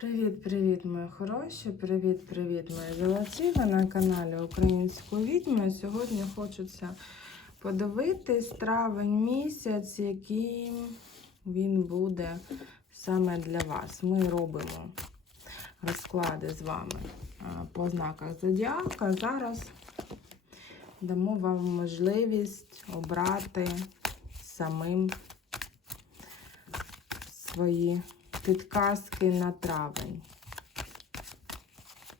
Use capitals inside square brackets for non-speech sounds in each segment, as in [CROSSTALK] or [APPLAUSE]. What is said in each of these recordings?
Привіт-привіт, мої хороші! Привіт-привіт, мої золоті! Ви на каналі Української відьми. Сьогодні хочеться подивитись травень місяць, яким він буде саме для вас. Ми робимо розклади з вами по знаках зодіака. Зараз дамо вам можливість обрати самим свої підказки на травень.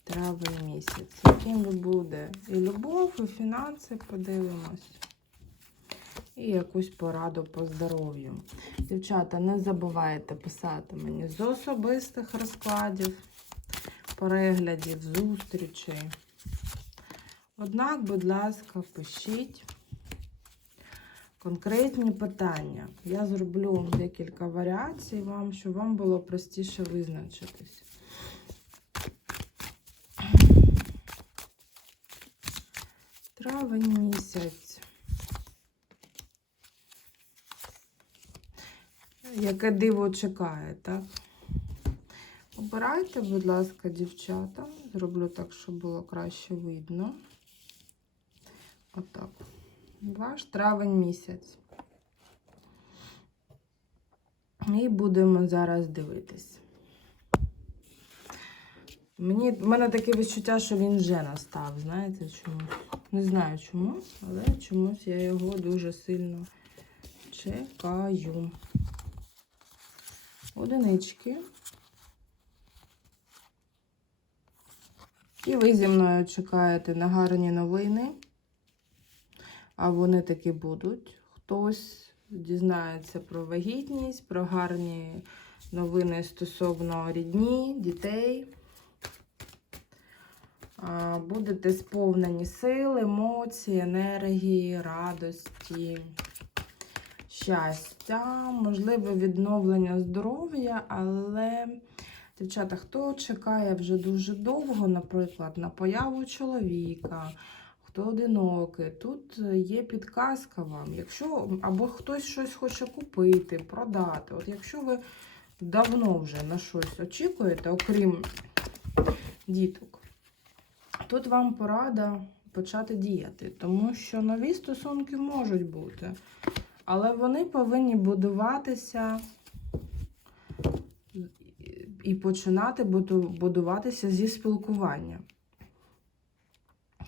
Травень місяць. Яким буде і любов, і фінанси подивимось. І якусь пораду по здоров'ю. Дівчата, не забувайте писати мені з особистих розкладів, переглядів, зустрічей. Однак, будь ласка, пишіть конкретні питання. Я зроблю декілька варіацій вам, щоб вам було простіше визначитись. Травень місяць. Яке диво чекає, так? Обирайте, будь ласка, дівчата. Зроблю так, щоб було краще видно. Отак. Ваш травень місяць. І будемо зараз дивитись. Мені, в мене таке відчуття, що він вже настав, знаєте чому? Не знаю чому, але чомусь я його дуже сильно чекаю. Одинички. І ви зі мною чекаєте на гарні новини. А вони таки будуть. Хтось дізнається про вагітність, про гарні новини стосовно рідні, дітей. Будете сповнені сил, емоцій, енергії, радості, щастя, можливе відновлення здоров'я, але, дівчата, хто чекає вже дуже довго, наприклад, на появу чоловіка, хто одинокий, тут є підказка вам. Якщо або хтось щось хоче купити, продати. От якщо ви давно вже на щось очікуєте, окрім діток, тут вам порада почати діяти, тому що нові стосунки можуть бути, але вони повинні будуватися і починати будуватися зі спілкування.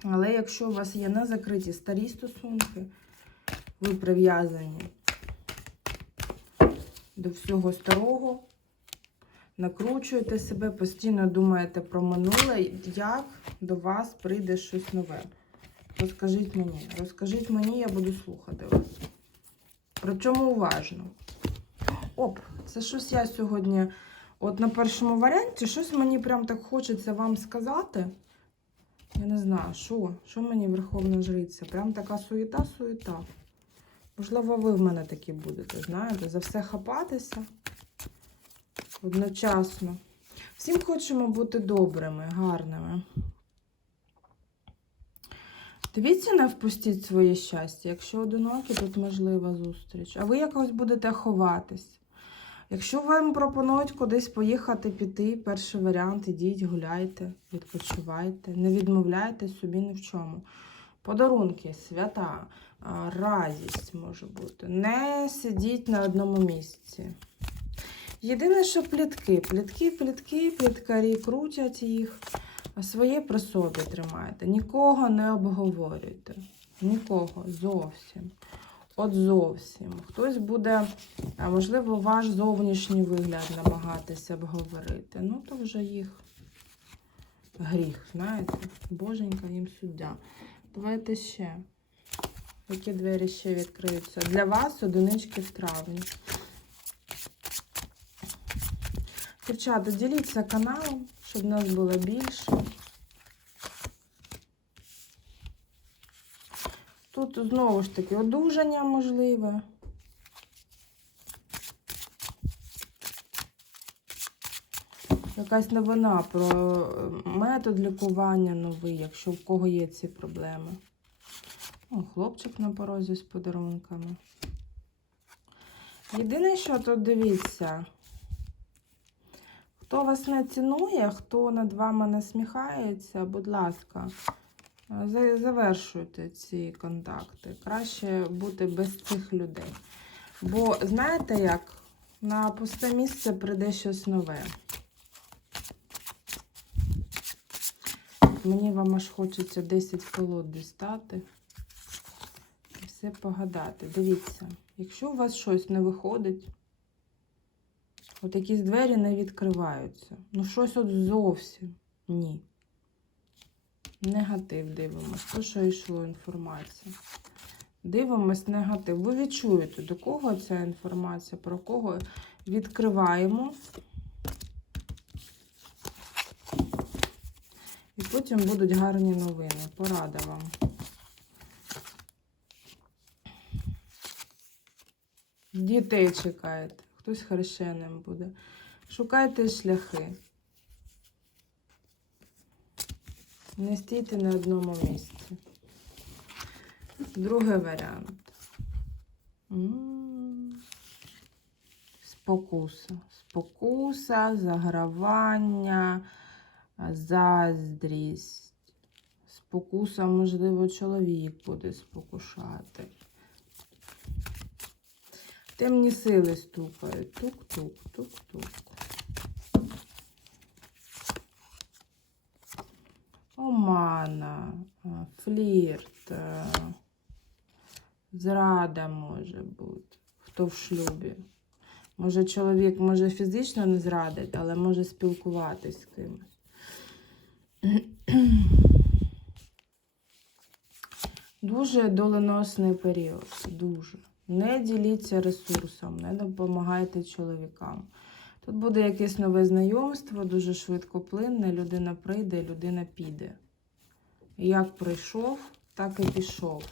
Але якщо у вас є незакриті старі стосунки, ви прив'язані до всього старого, накручуєте себе, постійно думаєте про минуле, як до вас прийде щось нове. Розкажіть мені. Розкажіть мені, я буду слухати вас. Причому уважно. Оп, це щось я сьогодні, от на першому варіанті, щось мені прям так хочеться вам сказати. Я не знаю, що? Що мені Верховна Жриця? Прям така суєта-суєта. Можливо, ви в мене такі будете, знаєте, за все хапатися одночасно. Всім хочемо бути добрими, гарними. Дивіться, не впустіть своє щастя. Якщо одинокі, тут можлива зустріч. А ви якось будете ховатись. Якщо вам пропонують кудись поїхати, піти, перший варіант, ідіть, гуляйте, відпочивайте, не відмовляйте собі ні в чому. Подарунки, свята, радість може бути. Не сидіть на одному місці. Єдине, що плітки, плітки, плітки, пліткарі крутять їх, своє при собі тримайте. Нікого не обговорюйте. Нікого зовсім. От зовсім. Хтось буде, можливо, ваш зовнішній вигляд намагатися обговорити. Ну, то вже їх гріх, знаєте? Боженька їм суддя. Давайте ще. Які двері ще відкриються? Для вас одинички в травні. Дівчата, діліться каналом, щоб нас було більше. Тут знову ж таки одужання можливе. Якась новина про метод лікування новий, якщо в кого є ці проблеми. О, хлопчик на порозі з подарунками. Єдине, що тут дивіться, Хто вас не цінує, хто над вами насміхається, будь ласка, завершуйте ці контакти. Краще бути без цих людей. Бо знаєте як? На пусте місце прийде щось нове. Мені вам аж хочеться 10 колод дістати і все погадати. Дивіться, якщо у вас щось не виходить, от якісь двері не відкриваються. Ну, щось от зовсім ні. Негатив дивимось. То, що йшло інформація. Дивимось негатив. Ви відчуєте, до кого ця інформація, про кого відкриваємо. І потім будуть гарні новини. Порада вам. Дітей чекаєте. Хтось хрещеним буде. Шукайте шляхи. Не стійте на одному місці. Другий варіант. Спокуса. Спокуса, загравання, заздрість. Спокуса, можливо, чоловік буде спокушати. Темні сили стукають. Тук-тук, тук-тук. Омана, флірт, е, зрада може бути. Хто в шлюбі. Може, чоловік може фізично не зрадить, але може спілкуватись з кимось. Дуже доленосний період. Дуже. Не діліться ресурсом, не допомагайте чоловікам. Тут буде якесь нове знайомство, дуже швидко плинне, людина прийде, людина піде. Як прийшов, так і пішов.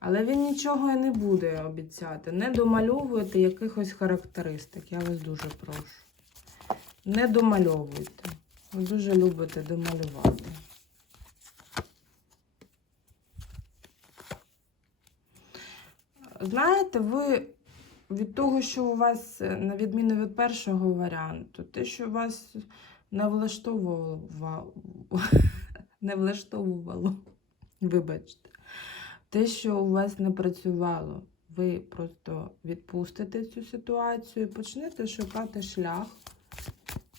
Але він нічого і не буде обіцяти. Не домальовуйте якихось характеристик. Я вас дуже прошу. Не домальовуйте. Ви дуже любите домалювати. Знаєте, ви від того, що у вас, е, на відміну від першого варіанту, те, що вас не влаштовувало, [LAUGHS] не влаштовувало, вибачте, те, що у вас не працювало, ви просто відпустите цю ситуацію і почнете шукати шлях.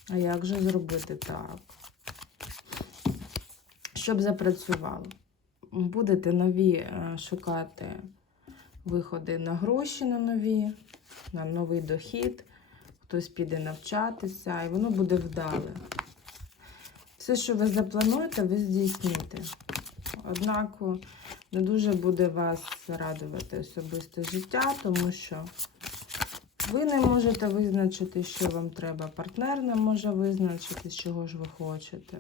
А як же зробити так? Щоб запрацювало. Будете нові е, шукати виходи на гроші на нові, на новий дохід, хтось піде навчатися, і воно буде вдале. Все, що ви заплануєте, ви здійсните. Однак не дуже буде вас радувати особисте життя, тому що ви не можете визначити, що вам треба. Партнер не може визначити, чого ж ви хочете.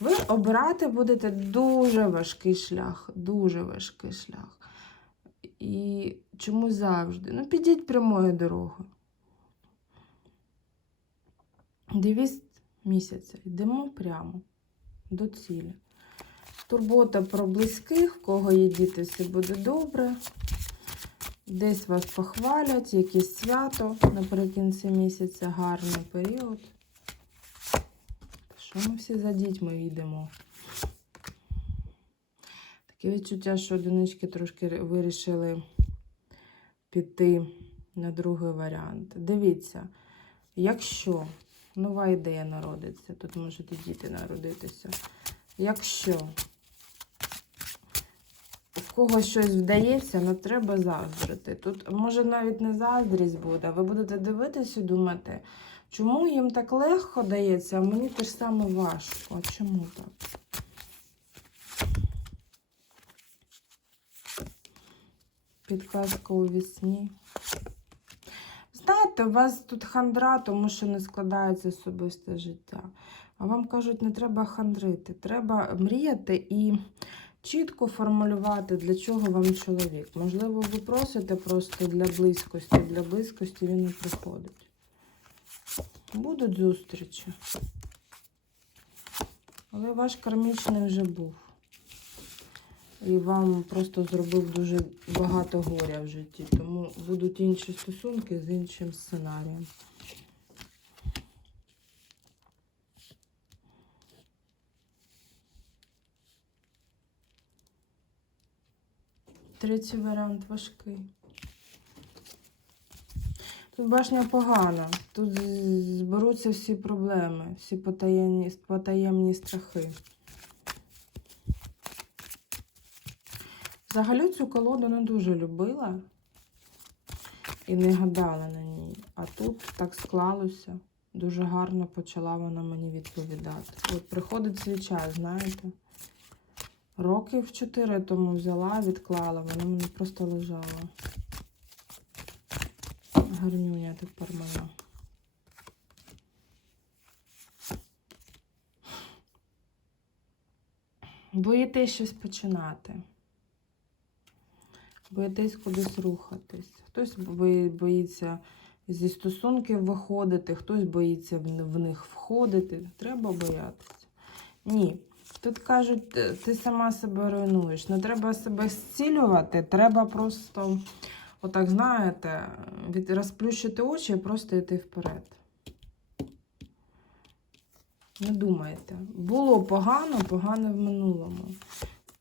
Ви обирати будете дуже важкий шлях, дуже важкий шлях. І чому завжди? Ну, підіть прямою дорогою. Девіз місяця. Йдемо прямо до цілі. Турбота про близьких, кого є діти, все буде добре. Десь вас похвалять, якесь свято наприкінці місяця, гарний період. Що ми всі за дітьми йдемо? Таке відчуття, що одинички трошки вирішили піти на другий варіант. Дивіться, якщо нова ідея народиться, тут можуть і діти народитися. Якщо в когось щось вдається, не треба заздрити. Тут може навіть не заздрість буде, ви будете дивитися і думати, чому їм так легко дається, а мені те ж саме важко. Чому так? Підказка у вісні. Знаєте, у вас тут хандра, тому що не складається особисте життя. А вам кажуть, не треба хандрити. Треба мріяти і чітко формулювати, для чого вам чоловік. Можливо, ви просите просто для близькості. Для близькості він не приходить. Будуть зустрічі. Але ваш кармічний вже був і вам просто зробив дуже багато горя в житті. Тому будуть інші стосунки з іншим сценарієм. Третій варіант важкий. Тут башня погана, тут зберуться всі проблеми, всі потаємні, потаємні страхи. Взагалі цю колоду не дуже любила і не гадала на ній. А тут так склалося. Дуже гарно почала вона мені відповідати. От приходить свій час, знаєте. Років чотири тому взяла, відклала, вона мені просто лежала. Гарнюня тепер моя. Боїтесь щось починати. Боїтесь кудись рухатись. Хтось боїться зі стосунків виходити, хтось боїться в них входити. Треба боятися. Ні. Тут кажуть, ти сама себе руйнуєш. Не треба себе зцілювати, треба просто, отак, знаєте, розплющити очі і просто йти вперед. Не думайте. Було погано, погано в минулому.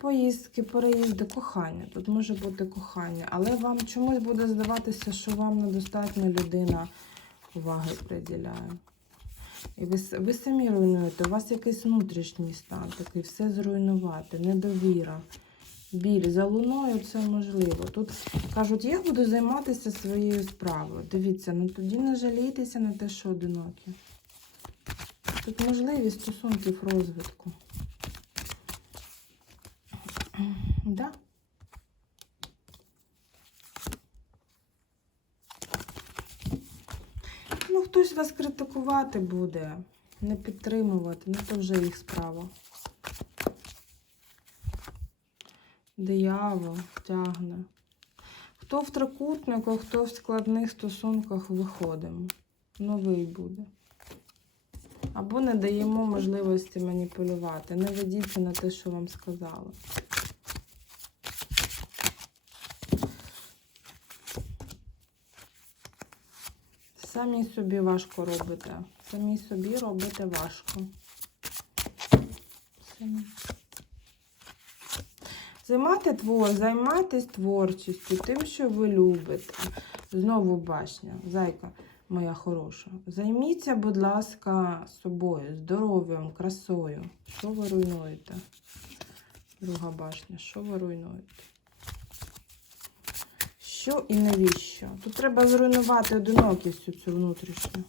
Поїздки, переїзди, кохання. Тут може бути кохання, але вам чомусь буде здаватися, що вам недостатньо людина уваги приділяє. І ви, ви самі руйнуєте, у вас якийсь внутрішній стан, такий все зруйнувати, недовіра, біль. За луною це можливо. Тут кажуть, я буду займатися своєю справою. Дивіться, ну тоді не жалійтеся на те, що одинокі. Тут можливість стосунків розвитку. Да. Ну, хтось вас критикувати буде, не підтримувати, ну то вже їх справа. Диявол тягне. Хто в трикутнику, хто в складних стосунках виходимо. Новий буде. Або не даємо можливості маніпулювати. Не ведіться на те, що вам сказали. Самі собі важко робите. Самі собі робите важко. Самі. Займати твор, займайтесь творчістю, тим, що ви любите. Знову башня, зайка моя хороша. Займіться, будь ласка, собою, здоров'ям, красою. Що ви руйнуєте? Друга башня, що ви руйнуєте? Що і навіщо? Тут треба зруйнувати одинокість цю внутрішню.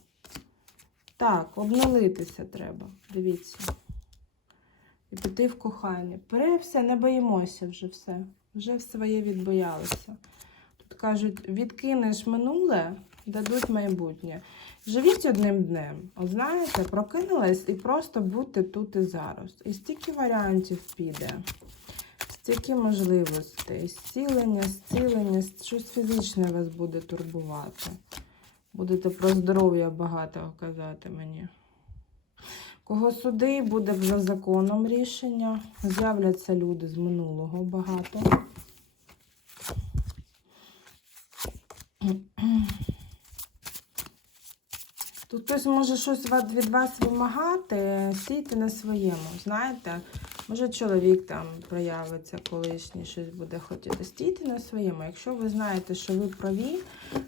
Так, обнулитися треба. Дивіться. І піти в кохання. Пере все, не боїмося вже все. Вже своє відбоялися. Тут кажуть, відкинеш минуле, дадуть майбутнє. Живіть одним днем. От знаєте, прокинулась і просто будьте тут і зараз. І стільки варіантів піде. Стільки можливостей, зцілення, зцілення, щось фізичне вас буде турбувати. Будете про здоров'я багато казати мені. Кого суди, буде за законом рішення. З'являться люди з минулого багато. Тут хтось може щось від вас вимагати, стійте на своєму, знаєте. Може, чоловік там проявиться колишній, щось буде хотіти. Стійте на своєму. Якщо ви знаєте, що ви праві,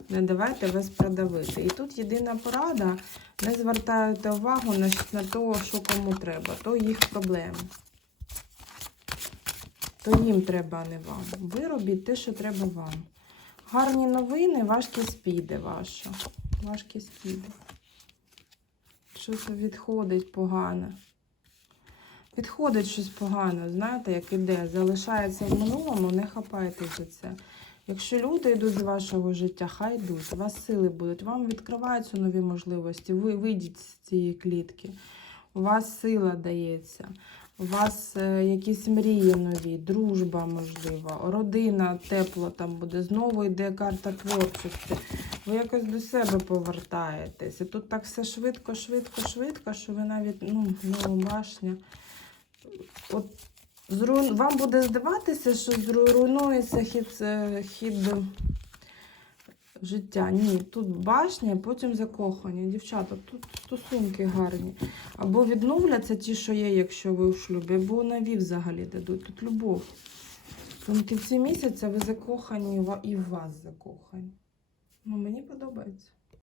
не давайте вас продавити. І тут єдина порада: не звертайте увагу на, на те, що кому треба, то їх проблеми. То їм треба, а не вам. Ви робіть те, що треба вам. Гарні новини, важкість піде ваша. Важкість піде. Щось відходить погане. Відходить щось погане, знаєте, як іде, залишається в минулому, не хапайтеся це. Якщо люди йдуть з вашого життя, хай йдуть, у вас сили будуть, вам відкриваються нові можливості, ви вийдіть з цієї клітки, у вас сила дається, у вас е, якісь мрії нові, дружба можлива, родина тепло там буде, знову йде карта творчості. Ви якось до себе повертаєтесь. І тут так все швидко, швидко, швидко, що ви навіть, ну, знову башня. От зруй... вам буде здаватися, що зруйнується хід, е, хід життя. Ні, тут башня, потім закохання. Дівчата, тут стосунки гарні. Або відновляться ті, що є, якщо ви в шлюбі, або нові взагалі дадуть. Тут любов. Тому кінці місяця ви закохані і вас закохані. Ну, мені подобається.